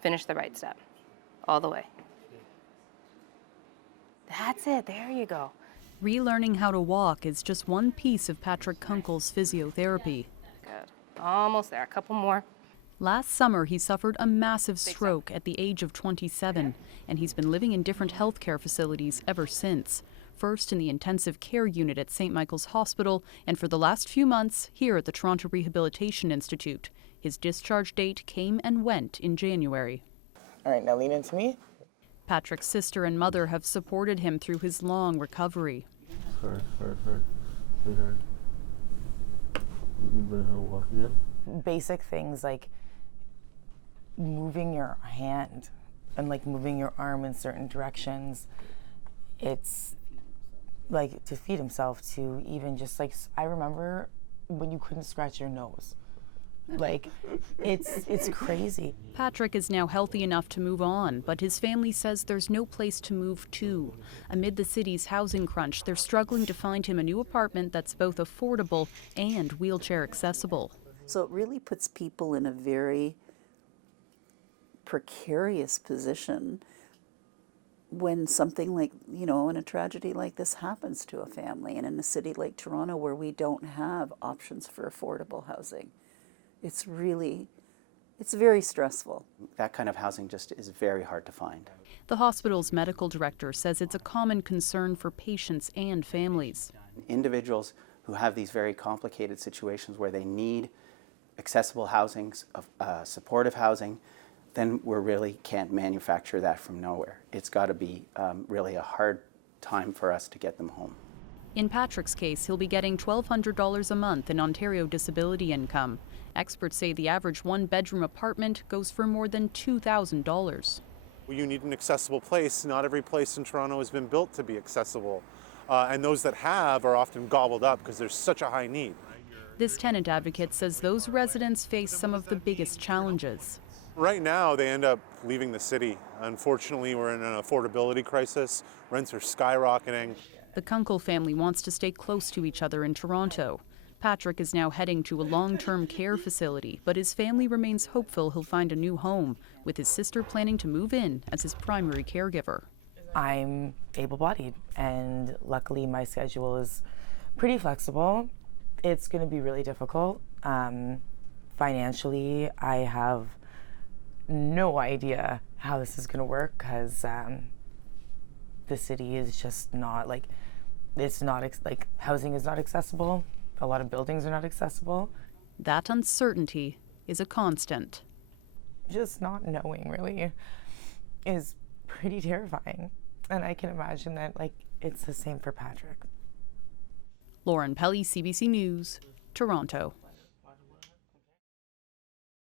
Finish the right step, all the way. That's it, there you go. Relearning how to walk is just one piece of Patrick Kunkel's physiotherapy. Good, almost there, a couple more. Last summer, he suffered a massive stroke at the age of 27, and he's been living in different healthcare facilities ever since. First in the intensive care unit at St. Michael's Hospital, and for the last few months here at the Toronto Rehabilitation Institute. His discharge date came and went in January. All right, now lean into me. Patrick's sister and mother have supported him through his long recovery. Hard. Really hard. You learn how to walk again? Basic things like moving your hand and like moving your arm in certain directions. It's like to feed himself, to even just like, I remember when you couldn't scratch your nose. Like, it's crazy. Patrick is now healthy enough to move on, but his family says there's no place to move to. Amid the city's housing crunch, they're struggling to find him a new apartment that's both affordable and wheelchair accessible. So it really puts people in a very precarious position when something like, when a tragedy like this happens to a family, and in a city like Toronto where we don't have options for affordable housing. It's very stressful. That kind of housing just is very hard to find. The hospital's medical director says it's a common concern for patients and families. Individuals who have these very complicated situations where they need accessible housing, supportive housing, then we really can't manufacture that from nowhere. It's got to be really a hard time for us to get them home. In Patrick's case, he'll be getting $1,200 a month in Ontario disability income. Experts say the average one-bedroom apartment goes for more than $2,000. You need an accessible place. Not every place in Toronto has been built to be accessible. And those that have are often gobbled up because there's such a high need. This tenant advocate says those residents face some of the biggest challenges. Right now, they end up leaving the city. Unfortunately, we're in an affordability crisis. Rents are skyrocketing. The Kunkel family wants to stay close to each other in Toronto. Patrick is now heading to a long-term care facility, but his family remains hopeful he'll find a new home, with his sister planning to move in as his primary caregiver. I'm able-bodied, and luckily my schedule is pretty flexible. It's going to be really difficult. Financially, I have no idea how this is going to work because the city is just not like, it's not like housing is not accessible. A lot of buildings are not accessible. That uncertainty is a constant. Just not knowing really is pretty terrifying. And I can imagine that like it's the same for Patrick. Lauren Pelly, CBC News, Toronto.